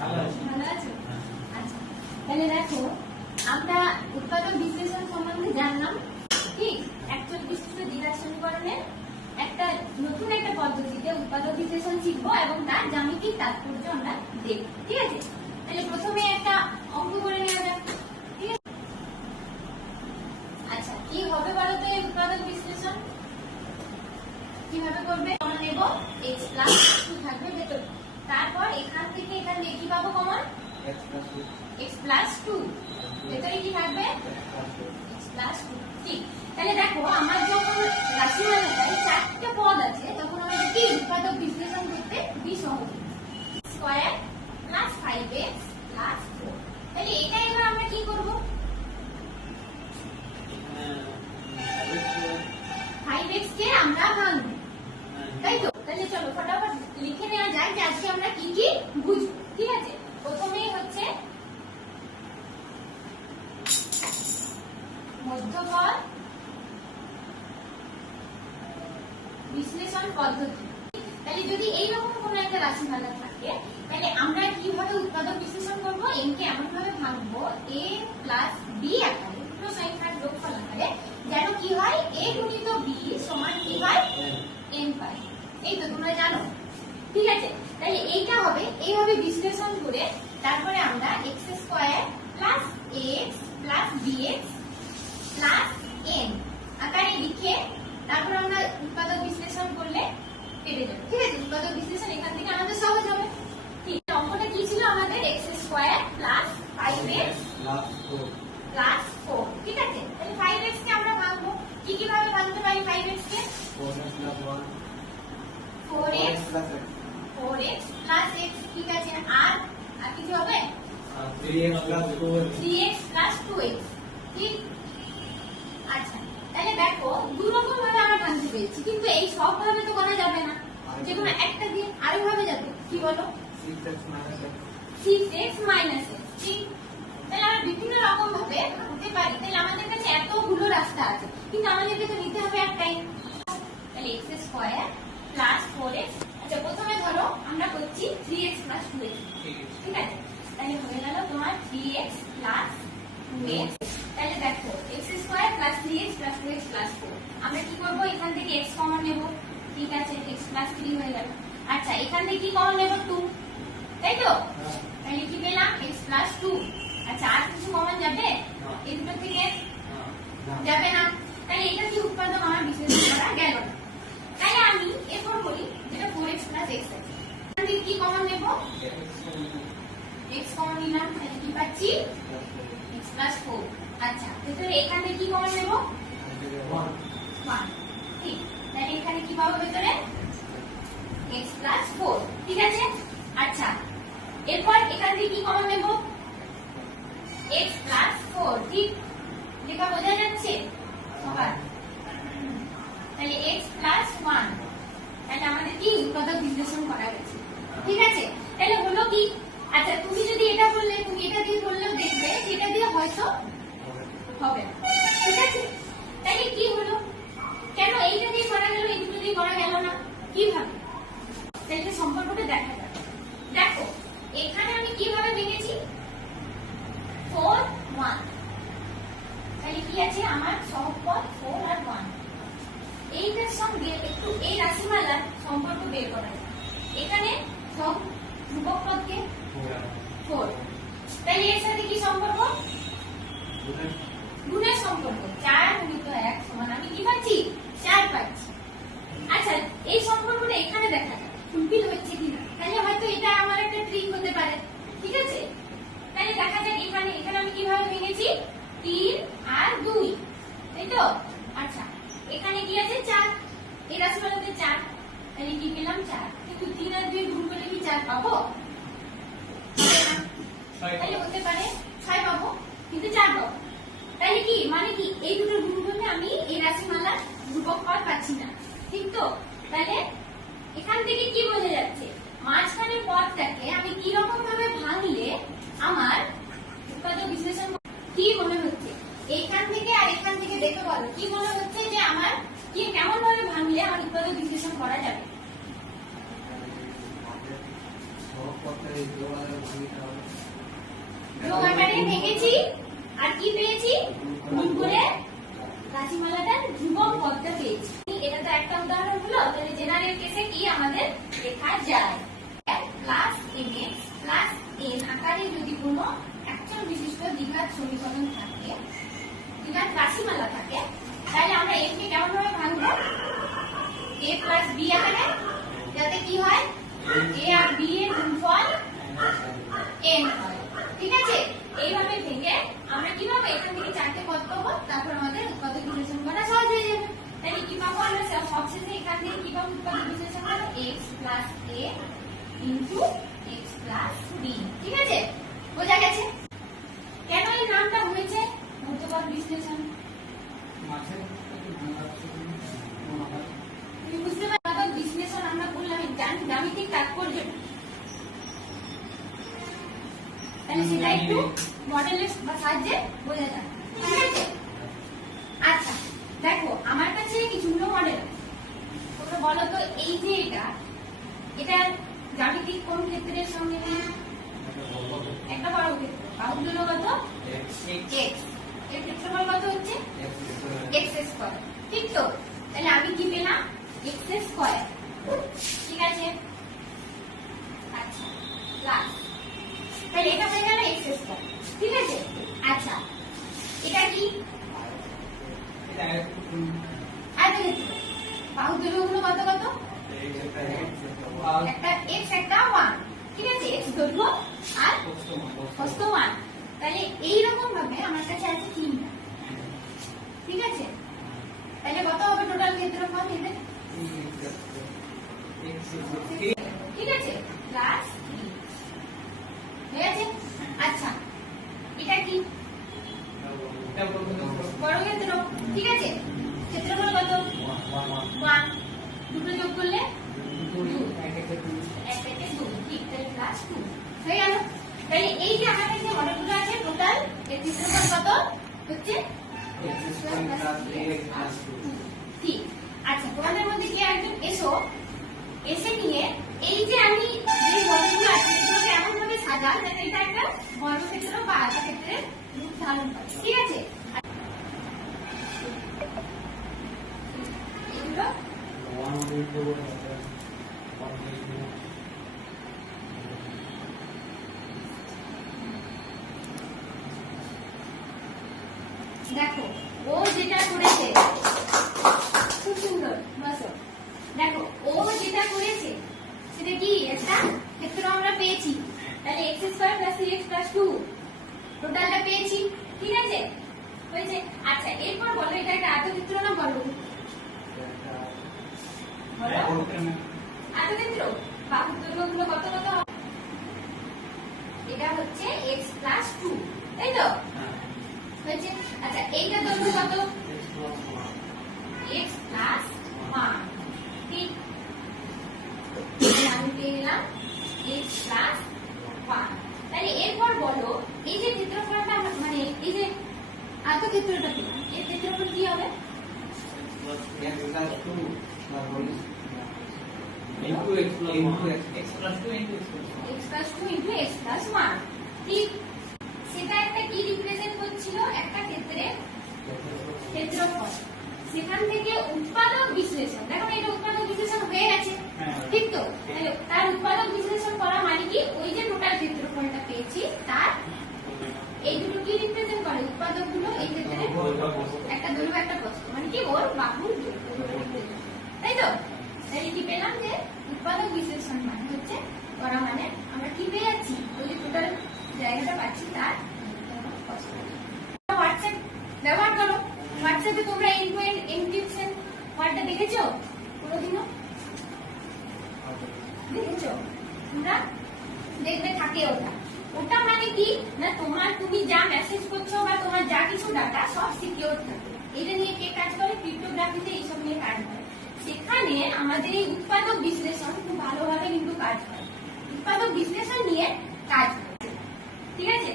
ভালো আছো? আচ্ছা, তাহলে দেখো আমরা উৎপাদক বিশ্লেষণ সম্বন্ধে জানলাম। ঠিক, একচল বিশিষ্ট দ্বিঘাত সমীকরণের নতুন একটা পদ্ধতিতে উৎপাদক বিশ্লেষণ শিখবো এবং তার জ্যামিতিক তাৎপর্য আমরা দেখব। ঠিক আছে, তাহলে প্রথমে একটা অঙ্ক করে নেওয়া যাক। ঠিক আছে, আচ্ছা কি হবে বলতো এই উৎপাদক বিশ্লেষণ কিভাবে করবে? আমরা নেব x + 2 থাকবে ভেতর, তারপর এখান থেকে এখানে কি পাবো কমন? x + 2 ভেতরে কি থাকবে? x + 2। ঠিক, তাহলে দেখো আমার যখন রাশিমালাটায় চারটি পদ আছে তখন আমাদের কি উৎপাদক বিশ্লেষণ করতে খুবই সহজ। স্কয়ার + 5x + 4, তাহলে এটা এবার আমরা কি করব? 5x কে আমরা ভাঙবো, তাই তো? তাহলে চলো ফটাফট লিখে নেওয়া যায় যে আজকে আমরা কি কি বুঝবো। ঠিক আছে, প্রথমেই হচ্ছে মধ্যপদ বিশ্লেষণ পদ্ধতি। তাহলে যদি এইরকম কোন একটা রাশিমালা থাকে তাহলে আমরা কিভাবে উৎপাদক বিশ্লেষণ করব? m কে এমন ভাবে ভাঙবো a + b আকারে, দুটো সংখ্যার যোগফল আকারে, যেন কি হয় a × b সমান কি হয় n পাই। এই তো তোমরা জানো। ঠিক আছে, তাহলে এইটা হবে এইভাবে বিশ্লেষণ করে তারপরে আমরা x² + ax + bx + n আকারে লিখে তারপর আমরা উৎপাদক বিশ্লেষণ করলে পেরে যাব। ঠিক আছে, উৎপাদক বিশ্লেষণ এখান থেকে আমাদের সহজ হবে। ঠিক, অঙ্কটা কি ছিল আমাদের? x² + 5x + 4। ঠিক আছে, তাহলে 5x কে আমরা ভাঙবো। কি কিভাবে ভাঙতে পারি 5x কে? 4x + x। ঠিক আছে, আর কিছু হবে? 3x + 2x। ঠিক, আচ্ছা তাহলে দেখো দুই রকম ভাবে আমরা ভাঙতে পেরেছি, কিন্তু এই সব ভাবে তো করা যাবে না, যে কোনো একটা দিয়ে আরেক ভাবে যাবে। কি বলো? 6x - x। ঠিক, তাহলে আমরা বিভিন্ন রকম ভাবে ভাঙতে পারি। তাহলে আমাদের কাছে এতগুলো রাস্তা আছে, কিন্তু আমাদেরকে তো নিতে হবে একটাই। তাহলে x² + 4x। আচ্ছা প্রথমে ধরো আমরা করছি 3x + 2x। ঠিক আছে, তাহলে হয়ে গেল তোমার 3x + 2x। তাহলে দেখো x² + 3x + 2x + 4, আমরা কি করব? এখান থেকে x কমন নেব। ঠিক আছে, x + 3 হয়ে গেল। আচ্ছা এখান থেকে কি কমন নেব? 2, তাই তো? তাহলে কি পেলাম? x + 2। আচ্ছা আর কিছু কমন যাবে এই দুটো থেকে? যাবে না, তাহলে এটা কি উৎপাদক আমার বিশ্লেষণ করা গেল না। তাহলে আমি এরপর বলি যেটা 4x + x আছে, এখান থেকে কি কমন নেব? x কমন নিলাম, তাহলে কি পাচ্ছি? x + 4। আচ্ছা ভেতরে এখান থেকে কি কমন নেব? 1। ঠিক, তাহলে এখানে কি পাবো ভেতরে? x + 4। ঠিক আছে, আচ্ছা এরপর এখান থেকে কি কমন নেব? x + 4। ঠিক, লেখা বোঝা যাচ্ছে সবার? তাহলে x + 1, তাহলে আমাদের কি উৎপাদক বিশ্লেষণ করা গেছে। ঠিক আছে, তাহলে হলো কি? আচ্ছা তুমি যদি এটা বললে, তুমি এটা দিয়ে বললেও দেখবে এটা দিয়ে হয়তো হবে। ঠিক আছে, তাহলে কি হলো? কেন এইটা দিয়ে করা গেল, এই দুটো দিয়ে করা গেল না? কিভাবে? তাহলে সম্পর্কটা দেখা যাবে। দেখো এখানে আমি কিভাবে ভেঙেছি? 4 1, তাহলে কি আছে আমার? সহগপদ 4 আর 1। এইটার সঙ্গে একটু এই রাশিমালার সম্পর্ক বের করা যায়। এখানে সব ধ্রুবক পদকে 4, তাহলে এর সাথে কি সম্পর্ক? গুণের সম্পর্ক। 4 × 1 সমান আমি কি পাচ্ছি? 4 পাচ্ছি। আচ্ছা এই সম্পর্কটা এখানে দেখা যায় ফুলফিল হচ্ছে কিনা, তাহলে হয়তো এটা আমার একটা ট্রিক হতে পারে। ঠিক আছে, তাহলে দেখা যাক এখানে আমি কিভাবে ভেঙেছি? 3 আর 2, তাই তো? আচ্ছা এখানে কি আছে? 4, এই রাশিমালাতে 4, তাহলে কি পেলাম? 4। কিন্তু 3 আর 2 গুণ করলে কি 4 পাবো? তাহলে হতে পারে 6 পাবো, কিন্তু 4 পাবো। তাহলে কি মানে কি এই দুটো গুণ করলে আমি এই রাশিমালার ধ্রুবক পদ পাচ্ছি না। ঠিক তো? তাহলে এখান থেকে কি বোঝা যাচ্ছে? মাঝখানের পদটাকে আমি কি রকম ভাবে ভাঙলে আমার উৎপাদক বিশ্লেষণ কি মনে হচ্ছে? এইখান থেকে আর এখান থেকে দেখে বলো কি মনে হচ্ছে যে আমার কি কেমন ভাবে ভাঙলে আমার উৎপাদক বিশ্লেষণ করা যাবে? রোগ আকারে ভেঙেছি আর কি পেয়েছি, গুণ করে রাশিমালাটার ধ্রুবক পদটা পেয়েছি। এটা তো একটা উদাহরণ হলো। তাহলে জেনারেল কেসে কি আমাদের লেখা যায়, প্লাস mx প্লাস n আকারে যদি কোনো একচল বিশিষ্ট দ্বিঘাত সমীকরণ থাকে, দ্বিঘাত রাশিমালা থাকে, তাহলে আমরা m কে কেমন ভাবে ভাঙবো, a প্লাস b আকারে, যাতে কি হয় a আর b এর গুণফল n হয়। ঠিক আছে, এইভাবে ভেঙে আমরা কি পাবো, এখান থেকে চারটে পদ পাবো, তারপর আমাদের উৎপাদক বিশ্লেষণ করা সহজ হয়ে যাবে। তাহলে কি পাবো আমরা সবশেষে এখান থেকে কি পাবো, উৎপাদক বিশ্লেষণ করবো x plus a into x plus b। ঠিক আছে, বোঝা গেছে কেন এই নামটা হয়েছে ভৌতপদ বিশ্লেষণ? তুমি বুঝতে পারো বিশ্লেষণ আমরা বললাম জ্যামিতিক তাৎপর্য, তাহলে সেটা একটু মডেলের সাহায্যে বোঝা যায়। ঠিক আছে, আচ্ছা দেখো আমার কাছে কিছুগুলো মডেল আছে, তোমরা বলো তো এই যে এটা জ্যামিতিক কোন ক্ষেত্রের সঙ্গে মিলে? একটা বড় ক্ষেত্র, বাহুগুলো কত x, এর ক্ষেত্রফল কত হচ্ছে x স্কয়ার। ঠিক তো, তাহলে আমি কি পেলাম x স্কয়ার। ঠিক আছে, আচ্ছা প্লাস, তাহলে এটা হয়ে গেল x স্কয়ার। ঠিক আছে, আচ্ছা এটা কি আয়তক্ষেত্র, বাহুগুলো কত কত, একটা x একটা 1। ঠিক আছে, x দৈর্ঘ্য আর প্রস্থ 1। তাহলে এইরকম ভাবে আমার কাছে আছে তিনটা। ঠিক আছে, তাহলে কত হবে টোটাল ক্ষেত্রফল এদের? ঠিক আছে, প্লাস হয়ে গেছে। আচ্ছা এটা কি বর্গক্ষেত্র। ঠিক আছে, ক্ষেত্রফল কত 1, দুটো যোগ করলে 2, এক থেকে 2। ঠিক, তাহলে প্লাস 2 হয়ে গেল। তাহলে এই যে আমার কাছে মডেলগুলো আছে টোটাল এর ক্ষেত্রফল কত হচ্ছে ঠিক। আচ্ছা তোমাদের মধ্যে কে একজন এসে নিয়ে এই যে আমি যে মডেলগুলো আছে এগুলোকে এমন ভাবে সাজা যাতে এটা একটা বর্গক্ষেত্র বা আয়তক্ষেত্রের রূপ ধারণ করে। ঠিক আছে, দেখো ও যেটা করেছে খুব সুন্দর, বসো। দেখো ও যেটা করেছে সেটা কি একটা ক্ষেত্র আমরা পেয়েছি, তাহলে x square plus 3x plus 2 টোটালটা পেয়েছি। ঠিক আছে, হয়েছে। আচ্ছা এরপর বলো এটা একটা আয়তক্ষেত্র না বর্গক্ষেত্র? আয়তক্ষেত্র, বাহুর দৈর্ঘ্যগুলো কত কত হবে? এটা হচ্ছে x প্লাস 2, তাই তো হয়েছে। আচ্ছা এইটা দৈর্ঘ্য কত x প্লাস 1। ঠিক, আমি পেয়ে গেলাম x প্লাস 1। তাহলে এরপর বলো এই যে ক্ষেত্রফলটা মানে এই যে আয়তক্ষেত্রটা পেলাম, এর ক্ষেত্রফল কি হবে? x plus 2 into x plus 1। ঠিক, সেটা একটা কি রিপ্রেজেন্ট হচ্ছিল, একটা ক্ষেত্রের ক্ষেত্রফল। সেখান থেকে উৎপাদক বিশ্লেষণ, দেখো এটা উৎপাদক বিশ্লেষণ হয়ে গেছে। ঠিক তো, তাহলে তার উৎপাদক বিশ্লেষণ করা মানে কি, ওই যে টোটাল ক্ষেত্রফলটা পেয়েছি তার এই দুটো কি রিপ্রেজেন্ট করে, উৎপাদক গুলো এই ক্ষেত্রে একটা দৈর্ঘ্য একটা প্রস্থ, মানে কি ওর বাহুর দৈর্ঘ্য, তাই তো। তাহলে কি পেলাম যে উৎপাদক বিশ্লেষণ মানে হচ্ছে করা মানে আমরা কি পেয়ে যাচ্ছি, ওই যে টোটাল জায়গাটা পাচ্ছি তার হোয়াটসঅ্যাপ ব্যবহার করো। হোয়াটসঅ্যাপে তোমরা এন্ড টু এন্ড এনক্রিপশন ওয়ার্ডটা দেখেছো কোনোদিনও? দেখেছো? তোমরা দেখবে থাকে ওটা। ওটা মানে কি না, তুমি যা মেসেজ করছো বা তোমার যা কিছু ডাটা সব সিকিউর থাকে। এটা নিয়ে কে কাজ করে? ক্রিপ্টোগ্রাফিতে এইসব নিয়ে কাজ করে। সেখানে আমাদের এই উৎপাদক বিশ্লেষণ খুব ভালোভাবে কিন্তু কাজ করে, উৎপাদক বিশ্লেষণ নিয়ে কাজ করে। ঠিক আছে,